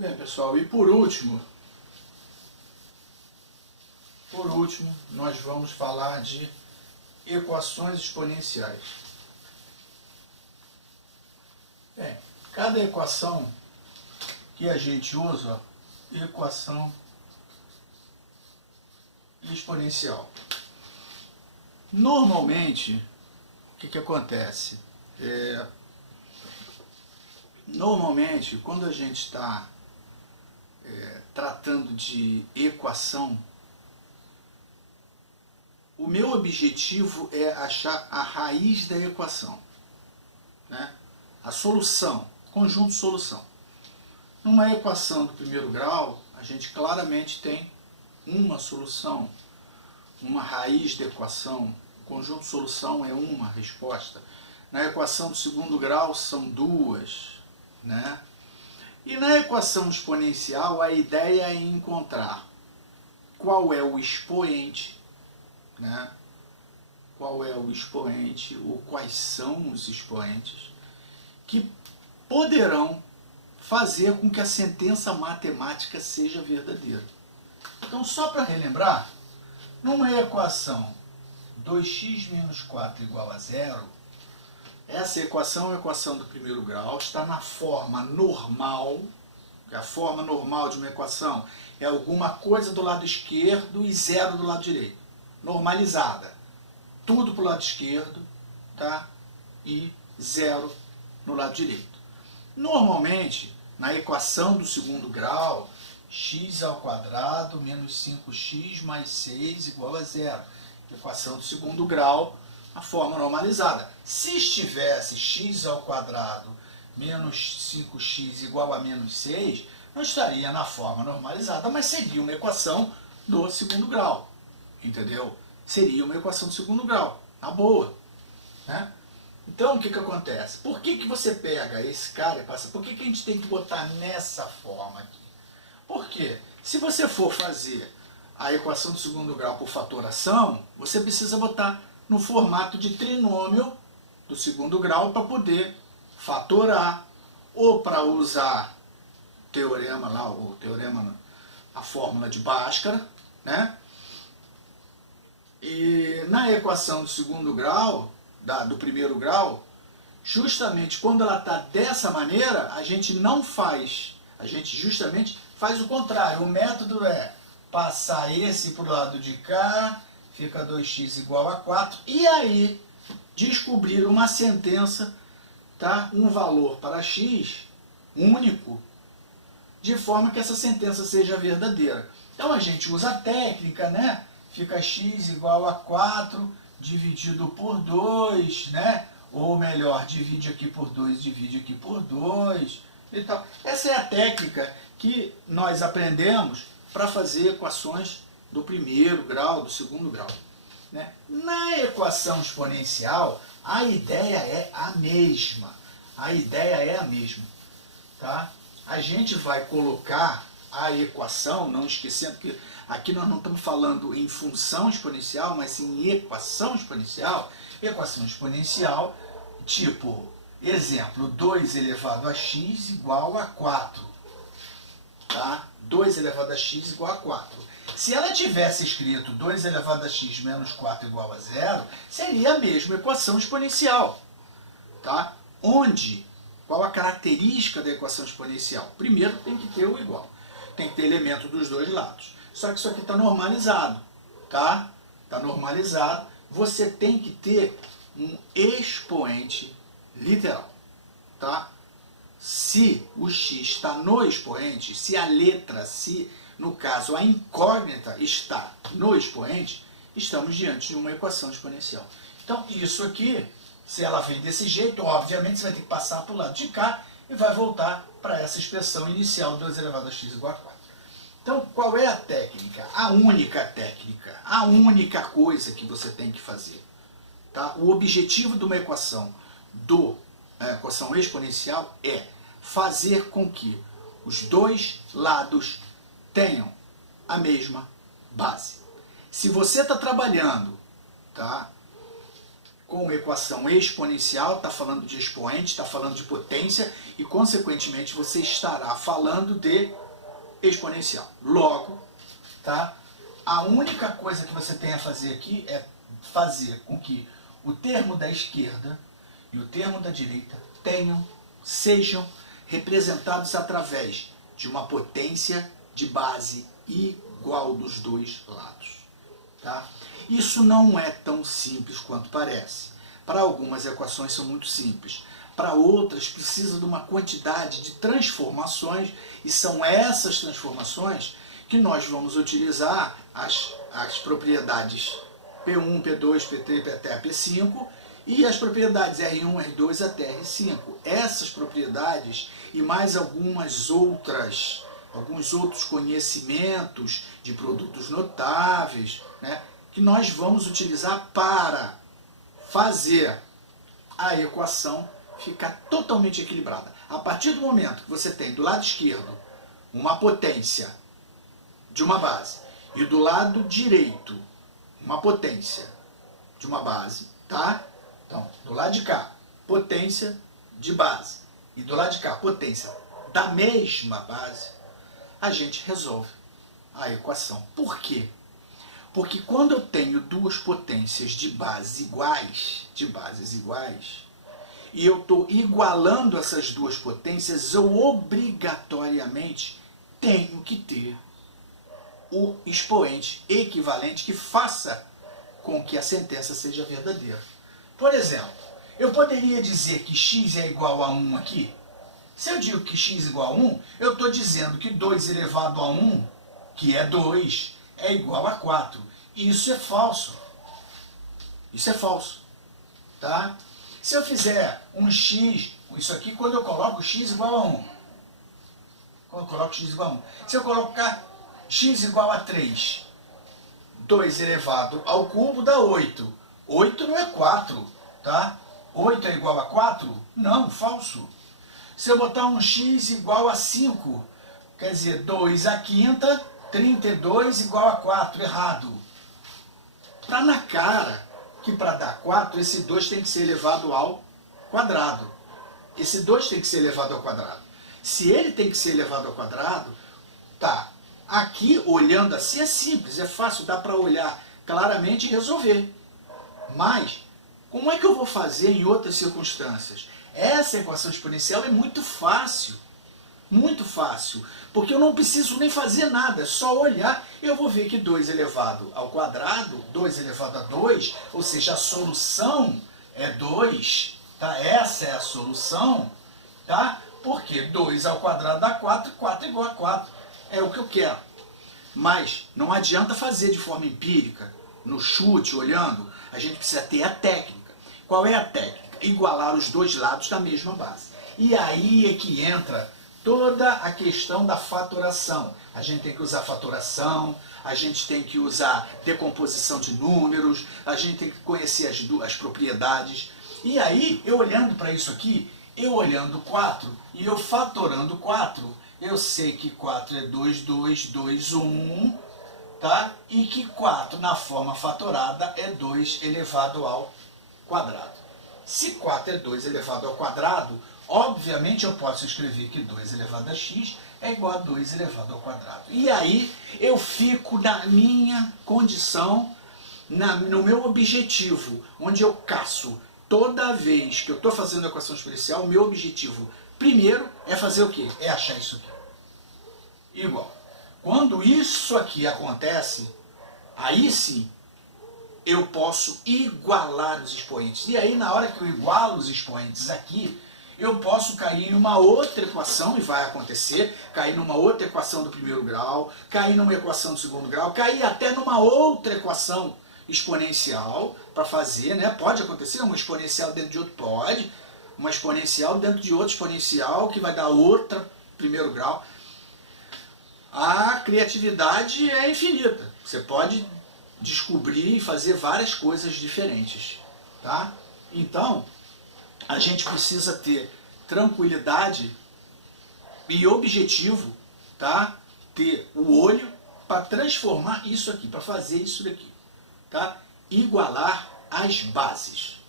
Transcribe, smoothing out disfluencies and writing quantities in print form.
Bem, pessoal, e por último, nós vamos falar de equações exponenciais. Bem, cada equação que a gente usa, equação exponencial. Normalmente, o que acontece? Normalmente, quando a gente está tratando de equação, o meu objetivo é achar a raiz da equação, né? A solução, conjunto solução. Numa equação do primeiro grau, a gente claramente tem uma solução, uma raiz da equação. O conjunto solução é uma resposta. Na equação do segundo grau são duas, né? E na equação exponencial a ideia é encontrar qual é o expoente, né? Qual é o expoente ou quais são os expoentes que poderão fazer com que a sentença matemática seja verdadeira. Então, só para relembrar, numa equação 2x menos 4 igual a 0, essa equação é a equação do primeiro grau, está na forma normal. A forma normal de uma equação é alguma coisa do lado esquerdo e zero do lado direito. Normalizada. Tudo para o lado esquerdo, tá? E zero no lado direito. Normalmente, na equação do segundo grau, x ao quadrado menos 5x mais 6 igual a zero. Equação do segundo grau, a forma normalizada. Se estivesse x ao quadrado menos 5x igual a menos 6, não estaria na forma normalizada, mas seria uma equação do segundo grau. Entendeu? Seria uma equação do segundo grau, na boa, né? Então, o que acontece? Por que você pega esse cara e passa... Por que a gente tem que botar nessa forma aqui? Porque se você for fazer a equação do segundo grau por fatoração, você precisa botar no formato de trinômio do segundo grau para poder fatorar, ou para usar teorema lá, o teorema, a fórmula de Bhaskara, né? E na equação do segundo grau, do primeiro grau, justamente quando ela está dessa maneira, a gente não faz, a gente justamente faz o contrário. O método é passar esse para o lado de cá, fica 2x igual a 4, e aí descobrir uma sentença, tá? Um valor para x único, de forma que essa sentença seja verdadeira. Então a gente usa a técnica, né? Fica x igual a 4 dividido por 2, né? Ou melhor, divide aqui por 2, divide aqui por 2 e tal. Essa é a técnica que nós aprendemos para fazer equações do primeiro grau, do segundo grau, né? Na equação exponencial, a ideia é a mesma. A ideia é a mesma, tá? A gente vai colocar a equação, não esquecendo que aqui nós não estamos falando em função exponencial, mas em equação exponencial. Equação exponencial, tipo, exemplo, 2 elevado a x igual a 4. Tá? 2 elevado a x igual a 4. Se ela tivesse escrito 2 elevado a x menos 4 igual a 0, seria a mesma equação exponencial. Tá? Qual a característica da equação exponencial? Primeiro tem que ter o igual. Tem que ter elemento dos dois lados. Só que isso aqui está normalizado, tá? Está normalizado. Você tem que ter um expoente literal, tá? Se o x está no expoente, se a letra, se no caso a incógnita está no expoente, estamos diante de uma equação exponencial. Então isso aqui, se ela vem desse jeito, obviamente você vai ter que passar para o lado de cá e vai voltar para essa expressão inicial, 2 elevado a x igual a 4. Então, qual é a técnica? A única técnica, a única coisa que você tem que fazer. Tá? O objetivo de uma equação, equação exponencial, é fazer com que os dois lados tenham a mesma base. Se você está trabalhando, tá, com uma equação exponencial, está falando de expoente, está falando de potência e, consequentemente, você estará falando de exponencial. Logo, tá? A única coisa que você tem a fazer aqui é fazer com que o termo da esquerda e o termo da direita sejam representados através de uma potência de base igual dos dois lados. Tá? Isso não é tão simples quanto parece. Para algumas equações são muito simples. Para outras precisa de uma quantidade de transformações e são essas transformações que nós vamos utilizar as propriedades P1, P2, P3, até P5 e as propriedades R1, R2 até R5. Essas propriedades e mais alguns outros conhecimentos de produtos notáveis, né, que nós vamos utilizar para fazer a equação ficar totalmente equilibrada. A partir do momento que você tem do lado esquerdo uma potência de uma base e do lado direito uma potência de uma base, tá? Então, do lado de cá, potência de base e do lado de cá, potência da mesma base, a gente resolve a equação. Por quê? Porque quando eu tenho duas potências de bases iguais, e eu estou igualando essas duas potências, eu obrigatoriamente tenho que ter o expoente equivalente que faça com que a sentença seja verdadeira. Por exemplo, eu poderia dizer que x é igual a 1 aqui? Se eu digo que x é igual a 1, eu estou dizendo que 2 elevado a 1, que é 2, é igual a 4. Isso é falso. Isso é falso. Tá? Se eu fizer um x, isso aqui quando eu coloco x igual a 1. Quando eu coloco x igual a 1. Se eu colocar x igual a 3, 2 elevado ao cubo dá 8. 8 não é 4, tá? 8 é igual a 4? Não, falso. Se eu botar um x igual a 5, quer dizer, 2 à quinta, 32 igual a 4, errado. Tá na cara que para dar 4, esse 2 tem que ser elevado ao quadrado. Esse 2 tem que ser elevado ao quadrado. Se ele tem que ser elevado ao quadrado, tá. Aqui, olhando assim, é simples, é fácil, dá para olhar claramente e resolver. Mas, como é que eu vou fazer em outras circunstâncias? Essa equação exponencial é muito fácil. Muito fácil. Porque eu não preciso nem fazer nada, é só olhar. Eu vou ver que 2 elevado ao quadrado, 2 elevado a 2, ou seja, a solução é 2. Tá? Essa é a solução. Tá? Porque 2 ao quadrado dá 4, 4 é igual a 4. É o que eu quero. Mas não adianta fazer de forma empírica, no chute, olhando. A gente precisa ter a técnica. Qual é a técnica? Igualar os dois lados da mesma base. E aí é que entra toda a questão da fatoração. A gente tem que usar fatoração, a gente tem que usar decomposição de números, a gente tem que conhecer as propriedades. E aí, eu olhando para isso aqui, eu olhando 4 e eu fatorando 4, eu sei que 4 é 2, 2, 2, 1, tá? E que 4 na forma fatorada é 2 elevado ao quadrado. Se 4 é 2 elevado ao quadrado, obviamente eu posso escrever que 2 elevado a x é igual a 2 elevado ao quadrado. E aí eu fico na minha condição, no meu objetivo, onde eu caço toda vez que eu estou fazendo a equação exponencial, o meu objetivo primeiro é fazer o quê? É achar isso aqui. Igual. Quando isso aqui acontece, aí sim eu posso igualar os expoentes. E aí na hora que eu igualo os expoentes aqui, eu posso cair em uma outra equação, e vai acontecer, cair numa outra equação do primeiro grau, cair numa equação do segundo grau, cair até numa outra equação exponencial para fazer, né? Pode acontecer, uma exponencial dentro de outro, pode, uma exponencial dentro de outro exponencial que vai dar outra primeiro grau. A criatividade é infinita. Você pode descobrir e fazer várias coisas diferentes, tá? Então, a gente precisa ter tranquilidade e objetivo, tá? Ter o olho para transformar isso aqui, para fazer isso daqui, tá? Igualar as bases.